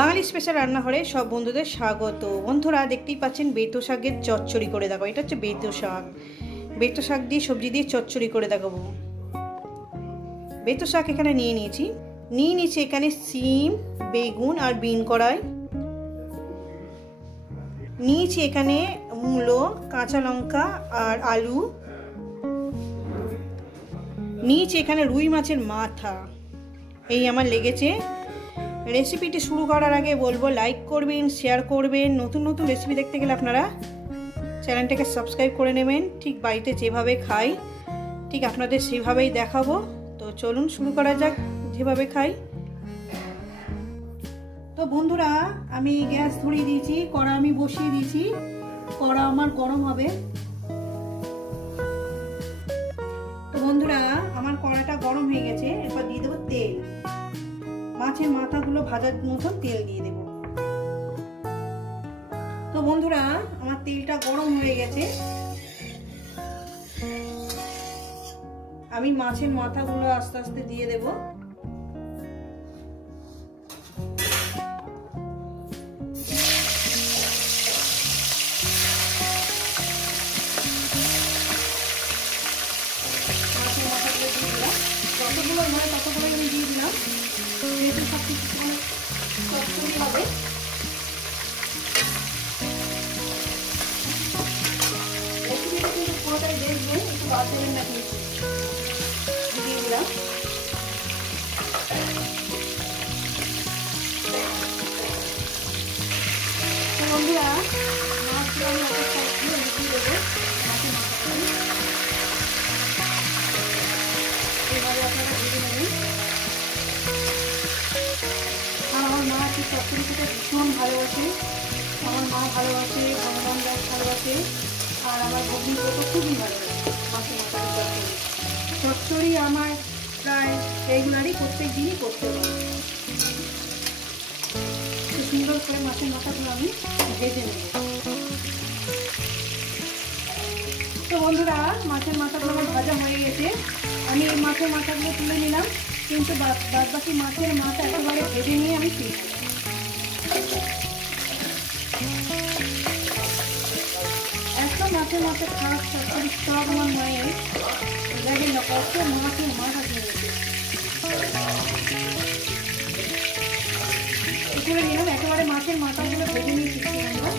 বাঙালি special রান্নাঘরে সব বন্ধুদের স্বাগত। বন্ধুরা দেখতেই পাচ্ছেন বেতো শাকের চচ্চড়ি করে দেখাবো। এটা হচ্ছে বেতো শাক দিয়ে সবজি দিয়ে চচ্চড়ি করে দেখাবো। বেতো শাক এখানে নিয়ে নিয়েছি এখানে সিম, বেগুন আর বিন কড়াই নিয়েছি, এখানে মূলো, কাঁচা লঙ্কা আর আলু নিয়েছি, এখানে রুই মাছের মাথা। এই আমার লেগেছে। রেসিপিটি শুরু করার আগে বলবো লাইক করবেন, শেয়ার করবেন। নতুন নতুন রেসিপি দেখতে গেলে আপনারা চ্যানেলটাকে সাবস্ক্রাইব করে নেবেন। ঠিক বাড়িতে যেভাবে খাই ঠিক আপনাদের সেভাবেই দেখাবো। তো চলুন শুরু করা যাক যেভাবে খাই। তো বন্ধুরা আমি গ্যাস ধরিয়ে দিয়েছি, কড়া আমি বসিয়ে দিয়েছি, কড়া আমার গরম হবে। তো বন্ধুরা আমার কড়াটা গরম হয়ে গেছে, এরপর দিয়ে দেবো তেল। মাছের মাথাগুলো ভাজার মতন তেল দিয়ে দেব। তো বন্ধুরা আমার তেলটা গরম হয়ে গেছে, আমি মাছের মাথাগুলো আস্তে আস্তে দিয়ে দেব। মাছের মাথাগুলো দিয়ে দিলাম, যতগুলো হয় ততগুলো আমি দিয়ে দিলাম, যেহেতু সব কিছু চচ্চড়ি হবে। রেসিপিটা কিন্তু পুরোটাই দেখবেন, একটু বাদ দেবেন না কিন্তু। দিয়ে দিলাম তো বন্ধুরা মাছগুলো আমি একটা সাইড দিয়ে দিয়ে দেবো। মাছের মাথাগুলো এইভাবে আপনারা ভেজে নেবেন। আর আমার মা এই চচ্চড়ি খেতে ভীষণ ভালোবাসে, আমার মা ভালোবাসে, ভগবান দাস ভালোবাসে, আর আমার বন্ধুগুলো তো খুবই ভালোবাসে মাছের মাথার চচ্চড়ি। আমার প্রায় রেগুলারই প্রত্যেক দিনই করতে পারি। খুব সুন্দর করে মাছের মাথাগুলো আমি ভেজে নেব। তো বন্ধুরা মাছের মাথাগুলো আমার ভাজা হয়ে গেছে, আমি এই মাছের মাথাগুলো তুলে নিলাম, কিন্তু বাদ বাকি মাছের মাথা একেবারে ভেজে নিয়ে আমি তুলে নেব। এত মাছের মাথা খাওয়ার চচ্চড়ি সব আমার মায়ের দেখেন না কত মাছের মাথা কিনেছে। তুলে নিলাম, একেবারে মাছের মাথাগুলো ভেজে নিয়েছি আমরা।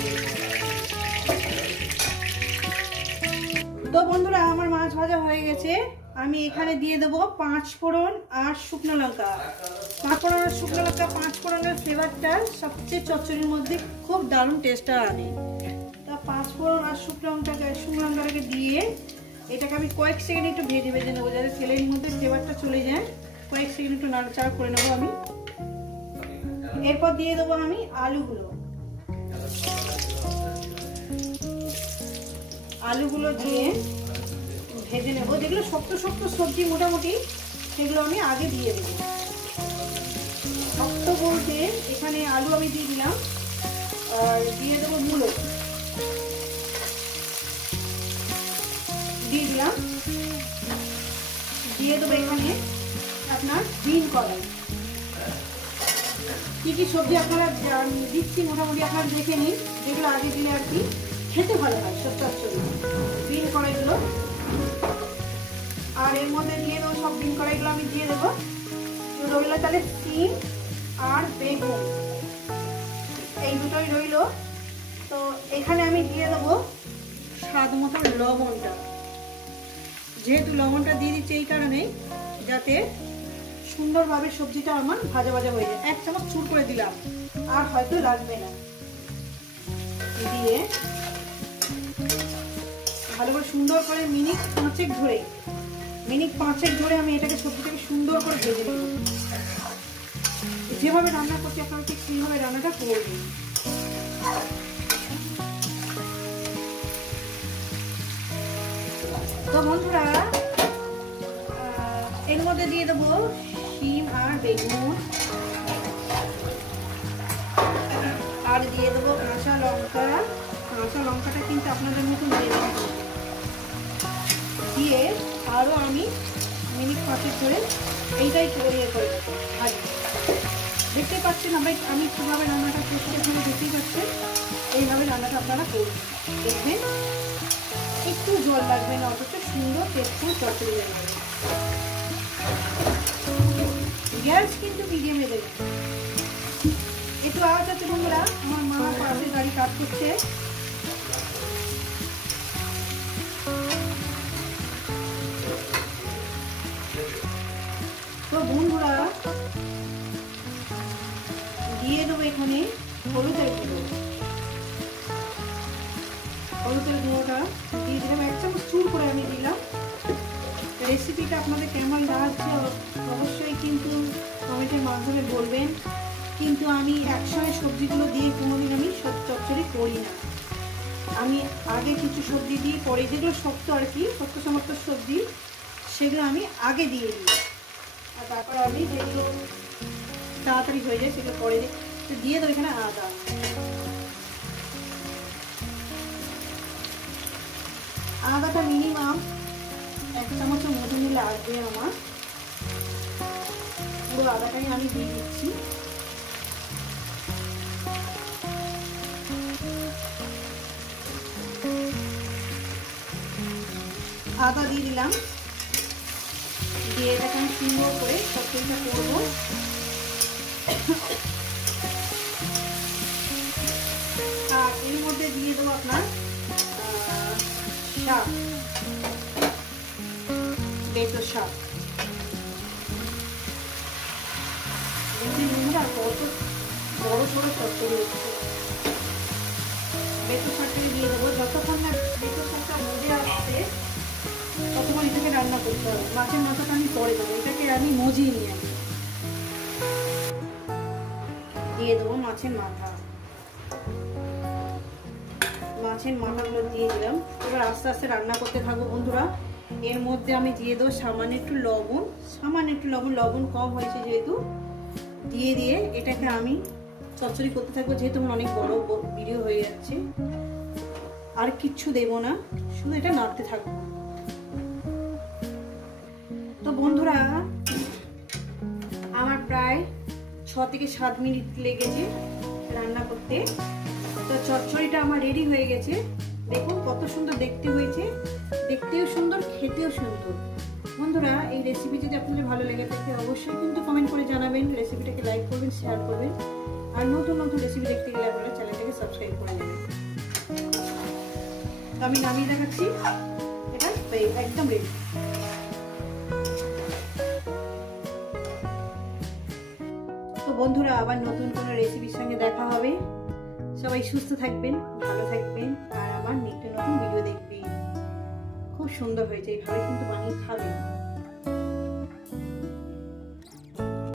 তো বন্ধুরা আমার মাছ ভাজা হয়ে গেছে, আমি এখানে দিয়ে দেবো 5 ফোড়ন আর শুকনো লঙ্কা। 5 ফোড়ন আর শুকনো লঙ্কা, 5 ফোড়নের ফ্লেভারটা সবচেয়ে চচ্চড়ির মধ্যে খুব দারুণ টেস্টটা আনে। তা 5 ফোড়ন আর শুকনো লঙ্কাটাকে দিয়ে এটাকে আমি কয়েক সেকেন্ড একটু ভেজে নেবো, যাতে তেলের মধ্যে ফ্লেভারটা চলে যায়। কয়েক সেকেন্ড একটু নাড়াচাড়া করে নেবো আমি। এরপর দিয়ে দেবো আমি আলুগুলো দিয়ে ভেজে নেবো। যেগুলো শক্ত শক্ত সবজি মোটামুটি সেগুলো আমি আগে দিয়ে দেবো। শক্ত বলতে এখানে আলু আমি দিয়ে দিলাম, আর দিয়ে দেবো মূলো দিয়ে দিলাম, দিয়ে দেবো এখানে আপনার বিন কড়াই। কি কি সবজি আপনারা দিচ্ছি মোটামুটি আপনারা দেখে নিন, যেগুলো আগে দিলে আর কি খেতে ভালো হয় সব চচ্চড়ি। বিন কড়াইগুলো আর এর মধ্যে দিয়ে দেবো, সব বিন কড়াইগুলো আমি দিয়ে দেবো। রইল তাহলে সিম আর বেগুন, এই দুটোই রইল। তো এখানে আমি দিয়ে দেবো স্বাদ মতো লবণটা। যেহেতু লবণটা দিয়ে দিচ্ছি এই কারণেই যাতে সুন্দরভাবে সবজিটা আমার ভাজা ভাজা হয়ে যায়। 1 চামচ চুর করে দিলাম, আর হয়তো লাগবে না। দিয়ে ভালো করে সুন্দর করে মিনিট 5 ধরে আমি এটাকে সবজিটাকে সুন্দর করে ভেজে নেব। যেভাবে রান্না করছি আপনারা ঠিক সেইভাবে রান্নাটা করবেন। তো বন্ধুরা এর মধ্যে দিয়ে দেবো শিম আর বেগুন, আর দিয়ে দেবো কাঁচা লঙ্কা। কাঁচা লঙ্কাটা কিন্তু আপনাদের মতন দেবেন। দিয়ে আরও আমি মিনিট 5 ধরে এইটাই করে ভাজি। দেখতে বুঝতে পারছেন আমি কীভাবে রান্নাটা করছি, এখানে বুঝতেই পারছেন। এইভাবে রান্নাটা আপনারা করবেন, দেখবেন একটু জল লাগবে না, অথচ সুন্দর টেস্টফুল চচ্চড়ি হয়ে যাবে। গ্যাস কিন্তু মিডিয়ামে দেবেন। একটু আওয়াজ আছে বন্ধুরা, আমার মা পাশের গাড়ি কাজ করছে। তো বন্ধুরা দিয়ে দেবো এখানে হলুদের গুঁড়ো। হলুদের গুঁড়োটা দিয়ে দিলাম, 1 চামচ চুর করে আমি দিলাম। রেসিপিটা আপনাদের কেমন লাগছে অবশ্যই কিন্তু কমেন্টের মাধ্যমে বলবেন। কিন্তু আমি একসঙ্গে সবজিগুলো দিয়ে কোনোদিন আমি চচ্চড়ি করি না। আমি আগে কিছু সবজি দিই, পরে যেগুলো শক্ত আর কি, শক্ত সমস্ত সবজি সেগুলো আমি আগে দিয়ে দিই, আর তারপর আমি যেগুলো তাড়াতাড়ি হয়ে যায় সেগুলো পরে দিয়ে দেবো। এখানে আদা, আদাটা মিনিমাম 1 চামচের মতো নিয়ে লাগবে আমার। পুরো আদাটাই আমি দিয়ে দিচ্ছি। আদা দিয়ে দিলাম, দিয়ে এটাকে আমি সুন্দর করে চচ্চড়িটা করবো। আর এর মধ্যে দিয়ে দেবো আপনার শাক, বেতো শাক। কত বড় সড়ো চচ্চড়ি হচ্ছে। বেতো শাকটাকে দিয়ে দেবো। যতক্ষণ না বেতো শাকটা মজে আসছে ততক্ষণ এটাকে রান্না করতে হবে। মাছের মাথাটা আমি পরে দেবো, এটাকে আমি মজিয়ে নিয়ে আসি। দিয়ে দেবো মাছের মাথা। মাছের মাথাগুলো দিয়ে দিলাম। এবার আস্তে আস্তে রান্না করতে থাকবো বন্ধুরা। এর মধ্যে আমি দিয়ে দেবো সামান্য একটু লবণ, লবণ কম হয়েছে যেহেতু, দিয়ে এটাকে আমি চচ্চড়ি করতে থাকবো। যেহেতু আমার অনেক বড় ভিডিও হয়ে যাচ্ছে, আর কিচ্ছু দেবো না, শুধু এটা নাড়তে থাকবো। তো বন্ধুরা আমার প্রায় 6 থেকে 7 মিনিট লেগেছে রান্না করতে। তো চচ্চড়িটা আমার রেডি হয়ে গেছে। দেখুন কত সুন্দর দেখতে হয়েছে, দেখতেও সুন্দর, খেতেও সুন্দর। বন্ধুরা এই রেসিপি যদি আপনাদের ভালো লেগে থাকে অবশ্যই কিন্তু কমেন্ট করে জানাবেন, রেসিপিটাকে লাইক করবেন, শেয়ার করবেন। আর নতুন নতুন রেসিপি দেখতে গেলে আপনারা চ্যানেলটাকে সাবস্ক্রাইব করে নেবেন। তো আমি নামিয়ে দেখাচ্ছি, এটা একদম রেডি। তো বন্ধুরা আবার নতুন কোনো রেসিপির সঙ্গে দেখা হবে। সবাই সুস্থ থাকবেন, ভালো থাকবেন, আর আমার নিত্য নতুন ভিডিও দেখবেন। খুব সুন্দর হয়েছে, এইভাবে কিন্তু বানিয়ে খাবেন।